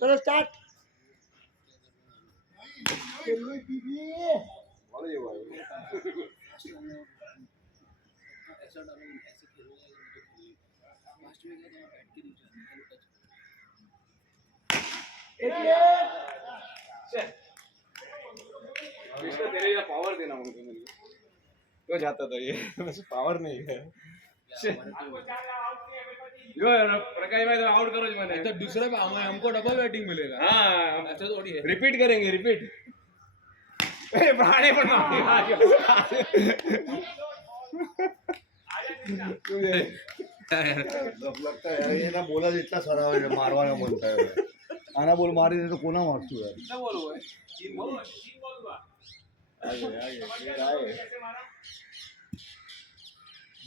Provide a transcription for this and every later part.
चलो स्टार्ट चलिए दीदी वाले ये भाई ऐसा डालो ऐसे खेलोगे लास्ट में क्या बैठ के नीचे इसमें तेरे ये पावर देना मुझे क्यों जाता था ये बस पावर नहीं है यो यार प्रकाश भाई तो आउट करो जी मैंने तो दूसरे पे हमको डबल बैटिंग मिलेगा हाँ ऐसा थोड़ी है रिपीट करेंगे रिपीट ए प्राणी पण लगता है ये ना बोला इतना सारा मारवाना बोलता है आना बोल मारी तो कोना मारतू यार कितना बॉल हुआ है 3 बॉल हुआ आगे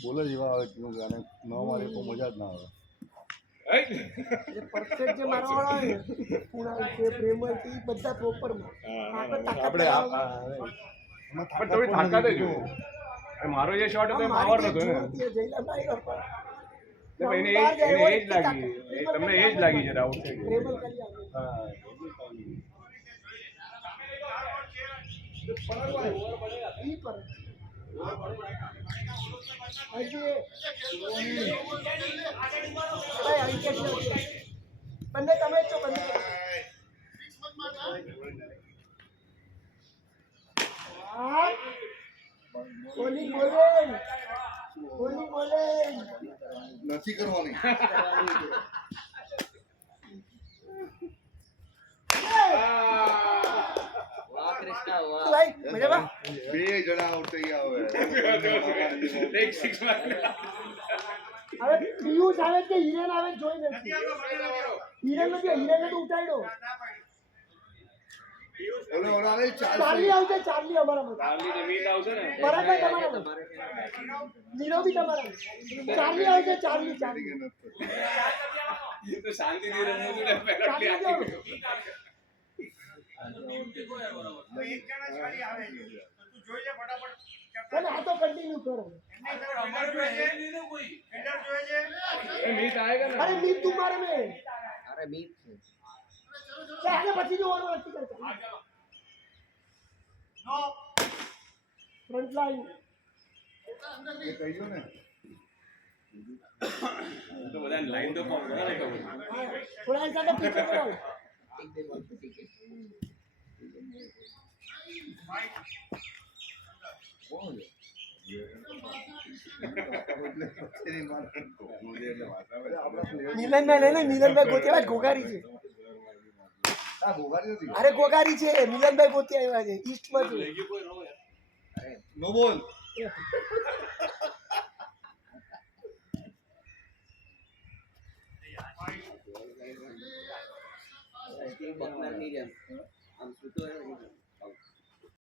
बोला जीवा क्यों गाने न मारे को मजा ना આવે પરફેક્ટ જે મારવાળા હોય પૂરા છે પ્રેમલ થી બધા પ્રોપર માં આપણે પણ થોડી તાકાત જ મારો જે શોટ હતો એ પાવર નતો ને જઈલા ભાઈ એને એજ લાગી તમને એજ લાગી છે આઉટ થઈ ગયો પ્રેમલ કરી હા ઈ પર આજે ભાઈ આવી કે બંને તમે છો બંને ઓલી બોલે નથી કરવાની वाह कृष्णा वाह ભાઈ મજામાં બે જણા આઉટ થઈ ગયા હવે એક સિક્સ માર હવે પિયુષ આવે કે હિરેન આવે જોઈ નથી હિરેન તો ઉતાર્યો ઓલો આવે ચાર્લી આવશે ચાર્લી અમારા માં ચાર્લી ને મીટ આવશે ને બરાબર તમારા માં નીરો બી તમારા ચાર્લી આવશે ચાર્લી તો શાંતિ થી રમવું તો પેનલ્ટી આપી આ તો કન્ટિન્યુ કરો મીટ આएगा ना અરે મીત તું મારે મે अरे मीत ચાલે પછી જોવાનું નથી કરતા ફ્રન્ટ લાઈન એ કહીજો ને તો બધા લાઈન તો કોણ કરે થોડા સાથે પીછે કરો एक दिन बॉल ठीक है કોણ તેરી માર મુજે એટલે વાત આવે આપણા મિલનભાઈ ગોતિયા ગોગારી છે આ બોગારી નથી અરે ગોગારી છે મિલનભાઈ ગોતિયા આવ્યા છે ઈસ્ટ માં છે નો બોલ बकनर नहीं जान हम सुतो है